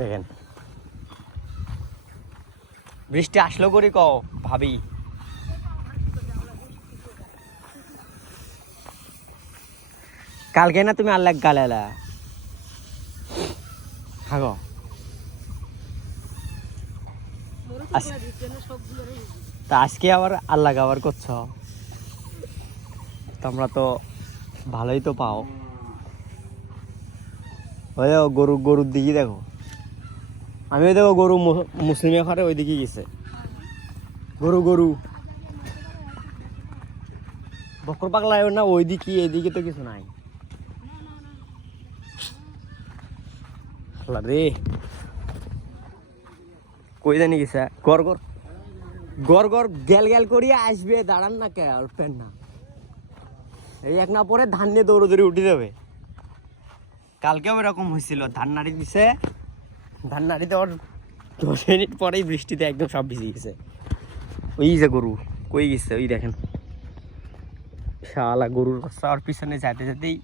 দেখেন। বৃষ্টি আসলো করি কও ভাবি। কালকে না তুমি আল্লাহ গালালা। হাগো। তা আজকে আবার আল্লাহ গাবার করছ। তোমরা তো ভালোই তো পাও। ওই গরু গরুর দিকে দেখো। আমি দেখো গরু মু- মুসলিমে ঘরে ওই দিকে গেছে। গরু গরু। বকর পাগলায় না ওই দিকে এইদিকে তো কিছু নাই। রে কই জানি গেছে? গর গর গর গর গেল গেল করিয়া আসবে, দাঁড়ান না কে, আর পেন না। এই এক না পরে ধান নিয়ে দৌড়ে দৌড়ে উঠে যাবে। কালকেও এরকম হয়েছিল, ধান নাড়ি দিছে ধান নাড়ি দেওয়ার দশ মিনিট পরেই বৃষ্টিতে একদম সব ভিজে গেছে। ওই যে গরু, কই গেছে? ওই দেখেন। শালা গরুর আর পিছনে যেতে যেতেই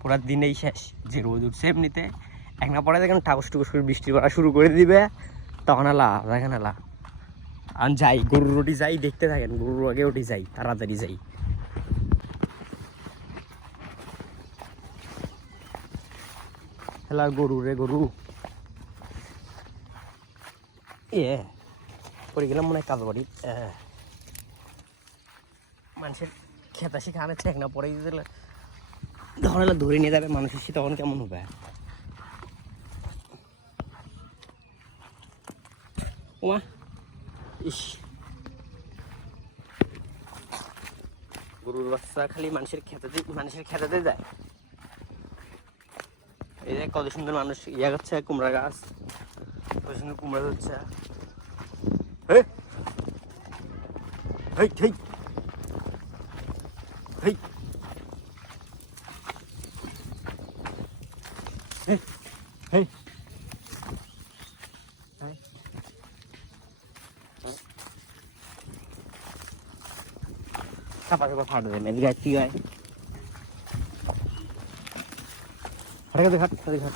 পুরা দিনেই শেষ। যে রোদ উঠছে এমনিতে, এক না পরে দেখেন ঠাকুস টুকুস করে বৃষ্টি পড়া শুরু করে দিবে। তখন আলা, দেখেন আলা। আর যাই, গরুর রুটি যাই, দেখতে থাকেন। গরুর আগে উঠি যাই, তাড়াতাড়ি যাই। হেলার গরু রে গরু। এ, পড়ে গেলাম মনে হয় কাজ বাড়ি মানুষের খেতাশি খানে ঠেক না পরে দিলে ধরে ধরে নিয়ে যাবে মানুষের সে তখন কেমন হবে? ইস। গরুর বাচ্চা খালি মানুষের খেতাতে মানুষের খেতাতে যায়। এই যে কত সুন্দর মানুষ, ইয়া করছে, কুমড়া গাছ। কত সুন্দর কুমড়া ধরছে হেই হেই হেই হেই হেই হেই হেই চাপা চাপা ফাট দেবেন এদিকে কি হয় হাটে গেছে ঘাট হাটে ঘাট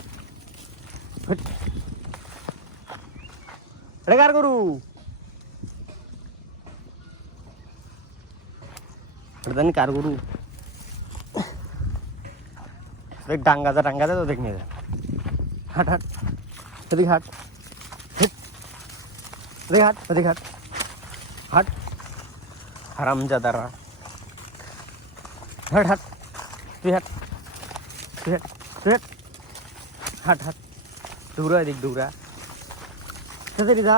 হাট হাটে কার গরু হাটে জানি কার গরু দেখ ডাঙ্গা যা ডাঙ্গা যা তো দেখ নিয়ে যা হাট হাট এদিকে হাট হিট। এদিকে হাট এদিকে হাট হাট হারাম জাদারা হাট হাট তুই হাট তুই হাট তুই হাট হাট হাট দৌড়া এদিক দৌড়া তাড়াতাড়ি যা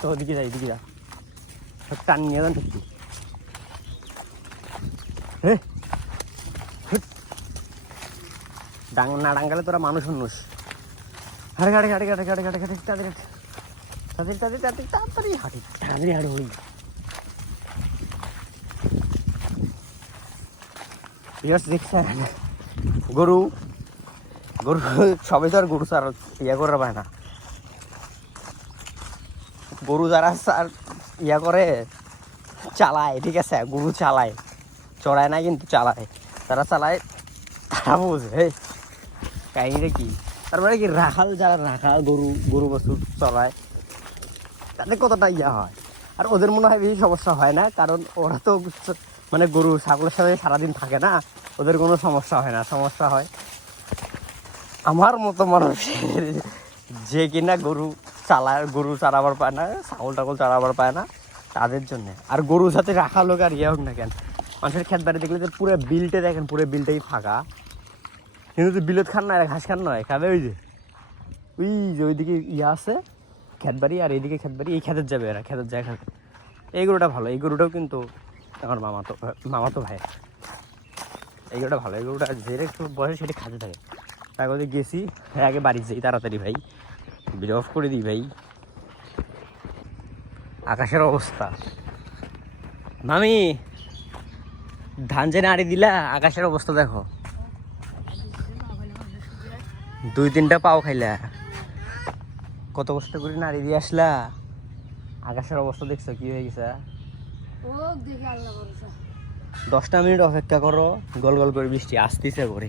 তো ওদিকে যা এদিকে যা টান নিয়ে যান একটু হে ডাং না ডাঙ্গালে তোরা মানুষ মানুষ হাটে হাটে হাটে হাটে হাটে হাটে হাটে তাড়াতাড়ি হাট। তাড়াতাড়ি তাড়াতাড়ি তাড়াতাড়ি হাঁটি তাড়াতাড়ি হাঁটি হই ইয়ার্স দেখছেন গরু গরু সবাই তো আর গরু আর ইয়া করে পায় না গরু যারা ইয়া করে, চালায়, ঠিক আছে? গরু চালায়। চড়ায় না কিন্তু চালায়। তারা চালায়, তারা বুঝবে কাহিনিটা কি? তারপরে কি রাখাল, যারা রাখাল গরু গরু বস্তু চলায় তাদের কতটা ইয়া হয়? আর ওদের মনে হয় বেশি সমস্যা হয় না, কারণ ওরা তো মানে গরু, ছাগলের সাথে সারাদিন থাকে না, ওদের কোনো সমস্যা হয় না। সমস্যা হয়, আমার মতো মানুষের যে কিনা গরু চালায়, গরু চালাবার পায় না, ছাগল টাগল চালাবার পায় না, তাদের জন্য। আর গরু যাতে রাখা লোক আর ইয়ে হোক না কেন, মানুষের খেত বাড়ি দেখলে পুরো বিলটে দেখেন, পুরো বিলটাই ফাঁকা। কিন্তু তো বিলত খান না, ঘাস খান নয় খাবে ওই যে ওই যে ওইদিকে ইয়ে আছে খেত বাড়ি, আর এইদিকে খেত বাড়ি, এই খেতের যাবে এরা খেতের যায় খাবে এই গরুটা ভালো, এই গরুটাও কিন্তু আমার মামা তো মামা তো ভাই। এই গরুটা ভালো, এই গরুটা যেটা একটু বয়স সেটা খাতে থাকে। তার কথা গেছি আগে বাড়ি যাই, তাড়াতাড়ি ভাই। ভিডিও অফ করে দিই ভাই। আকাশের অবস্থা। মামি ধান যে নাড়ি দিলা আকাশের অবস্থা দেখো। দুই তিনটা পাও খাইলা। কত কষ্ট করে নাড়ি দিয়ে আসলা। আকাশের অবস্থা দেখছ কি হয়ে গেছে? দশটা মিনিট অপেক্ষা করো গল গল করে বৃষ্টি আসতেছে করে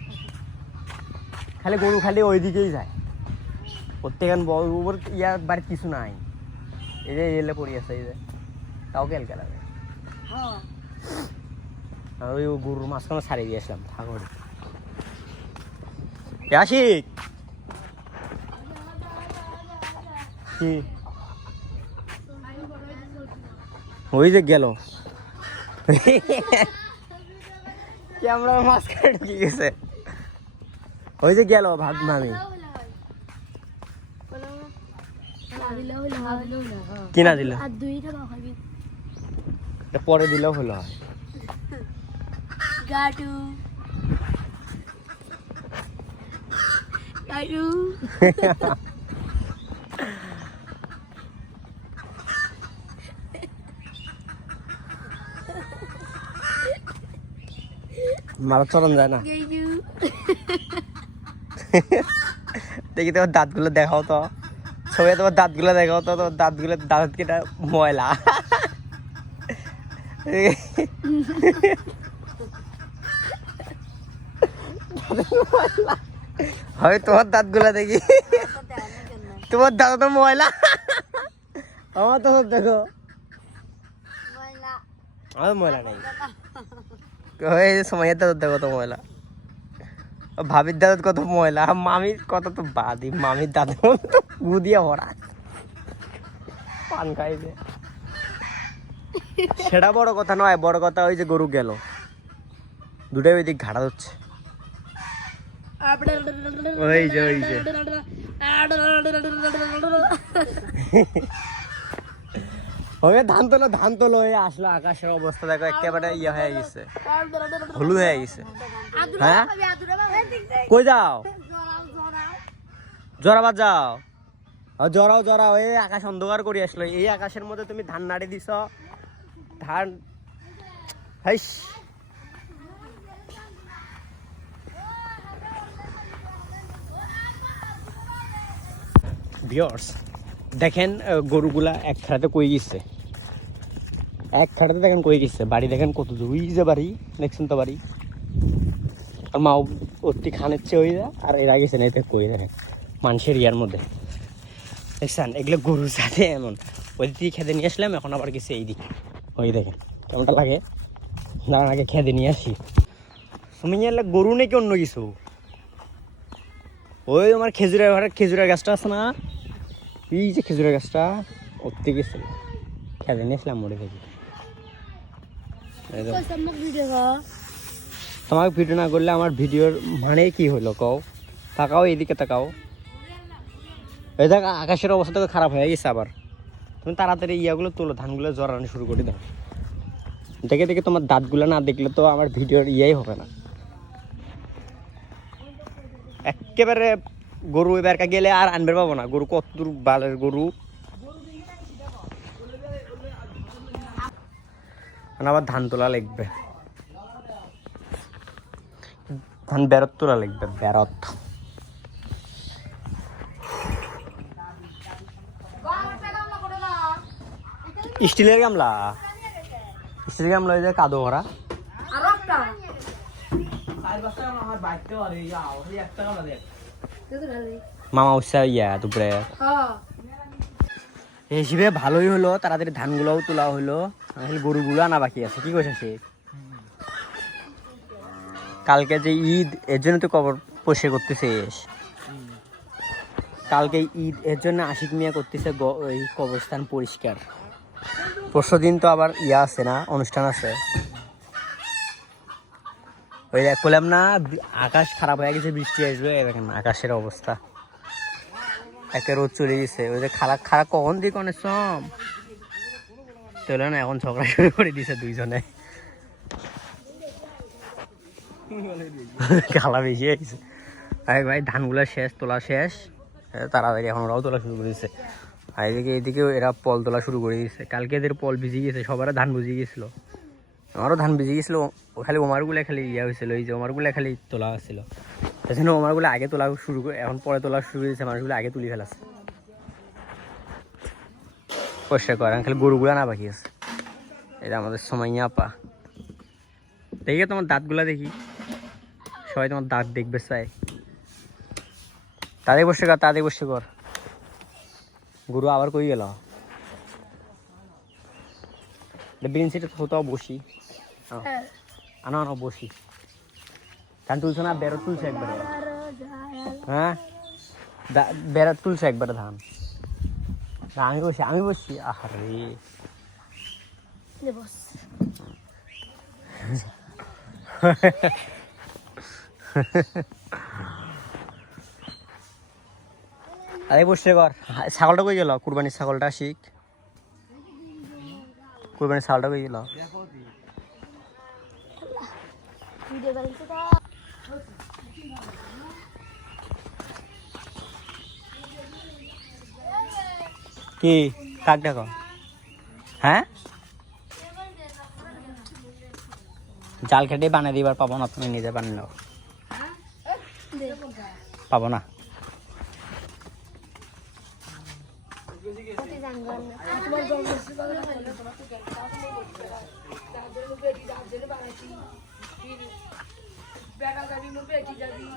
খালি গরু খালি ওইদিকেই যায়। প্রত্যেকান ওর ইয়ার বাড়ির কিছু নাই। এই যে এলে পড়ি আছে এই যে। এলকে লাগে। হ্যাঁ। আর ওই গরুর মাঝখানে ছাড়িয়ে দিয়েছিলাম ঠাকুর। আশিক! কি? ওই যে গেল। ক্যামেরা মাঝখানে ঢুকে গেছে। ওই যে গেল ভাত মামি কিনা দিল? পরে দিলেও হলো হয়। গাটু। গাটু। মারা চরণ যায় না। দেখি তোমার দাঁতগুলো দেখাও তো। ছবি তোমার দাঁতগুলো দেখাও তো তোমার দাঁতগুলো দাঁত কেটা ময়লা। হয় তোমার দাঁতগুলো দেখি। তোমার দাঁত তো ময়লা। আমার তো দেখো। আমার ময়লা নেই। ওই যে সময়ের দাঁত দেখো তো ময়লা। ভাবির দাঁত কত ময়লা মামির কত তো বাদি, মামির দাঁত তো গু ভরা। পান খাইবে। সেটা বড় কথা নয়, বড় কথা ওই যে গরু গেল। দুটাই ওই দিক ঘাড়া হচ্ছে ওই যে ওই যে। ওই ধান তোলো ধান তোলো হয়ে আসলো আকাশের অবস্থা, দেখো, একেবারে ইয়ে হয়ে গেছে। হলুদ হয়ে গেছে। হ্যাঁ? কই যাও? জরাবাদ যাও জরাও জরাও এই আকাশ অন্ধকার করে আসলো। এই আকাশের মধ্যে তুমি ধান নাড়ি দিছ। ধান হাইস। ভিওর্স দেখেন গরুগুলা এক খাড়াতে কই গেছে। এক খাটাতে দেখেন কই গেছে, বাড়ি দেখেন কত দূর। যে বাড়ি, দেখছেন তো বাড়ি। আর মা অতি খানের চেয়ে ওই আর এরা গেছে না, এতে কই দেখেন, মানুষের ইয়ার মধ্যে। দেখছেন, এগুলো গরুর সাথে এমন। ওই দিক খেতে নিয়ে আসলাম, এখন আবার গেছে এই দিকে। ওই দেখেন, কেমনটা লাগে? দাঁড়ান, আগে খেতে নিয়ে আসি। তুমি এলে গরু নাকি অন্য কিছু? ওই আমার খেজুরের ঘরে খেজুরের গাছটা আছে না? এই যে খেজুরের গাছটা ওর থেকে খেতে নিয়ে আসলাম, মরে থেকে। তোমাকে ভিডিও না করলে আমার ভিডিওর মানে কি হলো কও? তাকাও এইদিকে তাকাও। এই দেখ আকাশের অবস্থা তো খারাপ হয়ে গেছে আবার। তুমি তাড়াতাড়ি ইয়াগুলো তোলো ধানগুলো জড়ানো শুরু করে দাও। দেখে দেখে তোমার দাঁতগুলো না দেখলে তো আমার ভিডিওর ইয়াই হবে না। একেবারে গরু এবার গেলে আর আনবে পাবো না। গরু কত দূর বালের গরু। এখন আবার ধান তোলা লাগবে। ধান বেরত তোলা লাগবে বেরত। স্টিলের গামলা? স্টিলের গামলা ওই যে কাদো ভরা। মামা উৎসাহ ইয়া দুপুরে। হ্যাঁ। এই হিসেবে ভালোই হলো তাড়াতাড়ি ধানগুলোও তোলা হলো। গরুগুলো আনা বাকি আছে, কি কইছে সে কালকে যে ঈদ, এর জন্য তো কবর পরিষ্কার করতেছিস কালকে ঈদ, এর জন্য আশিক মিয়া করতেছে ওই কবরস্থান পরিষ্কার। পরশু দিন তো আবার ইয়া আছে না, অনুষ্ঠান আছে। ওই বললাম না আকাশ খারাপ হয়ে গেছে, বৃষ্টি আসবে। এই দেখেন, আকাশের অবস্থা। একে রোদ চলে গেছে। ওই যে খারাপ খারাপ কখন দিক অনেক সম চলে না এখন শুরু করে দুইজনে। বেশি আরে ভাই শেষ, তোলা শেষ। তাড়াতাড়ি এখন ওরাও তোলা শুরু আর এদিকে এদিকে এরা পল তোলা শুরু করে দিয়েছে কালকে এদের পল ভিজে গেছে সবার ধান ভিজে গেছিল। আমারও ধান ভিজে গেছিল খালি ওমারগুলো খালি ইয়া হয়েছিল, এই যে ওমারগুলো খালি তোলা তাই জন্য ওমারগুলো আগে তোলা শুরু করে, এখন পরে তোলা শুরু করেছে মানুষগুলো আগে তুলি ফেলাছে। পরিষ্কার করে খালি গরুগুলো না বাকি আছে। এটা আমাদের সময়য়া পা দেখে তোমার দাঁতগুলা দেখি। সবাই তোমার দাঁত দেখবে চায় তাদের বসে কর তাদের বসে কর। গুরু আবার কই গেল? কোথাও বসি। হ্যাঁ। আনো আনো বসি। কারণ তুলছে না? বেরো তুলছে একবারে। হ্যাঁ? বেড়া তুলছে একবারে ধান। আমি বসি আমি বস আরে বসে কর ছাগলটা কই গেল? কুরবানির ছাগলটা শিখ। কুরবানির ছাগলটা কই গেল? ভিডিও বানাইছে তো কি? কাক দেখো হ্যাঁ? জাল কেটে বানিয়ে দিবার পাবো না, তুমি নিজে বানিয়ে নাও। পাবো না? জন্ম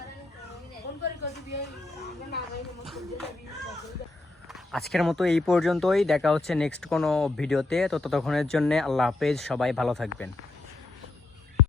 আজকের মতো এই পর্যন্তই। দেখা হচ্ছে নেক্সট কোনো ভিডিওতে তো ততক্ষণের জন্য আল্লাহ হাফেজ। সবাই ভালো থাকবেন।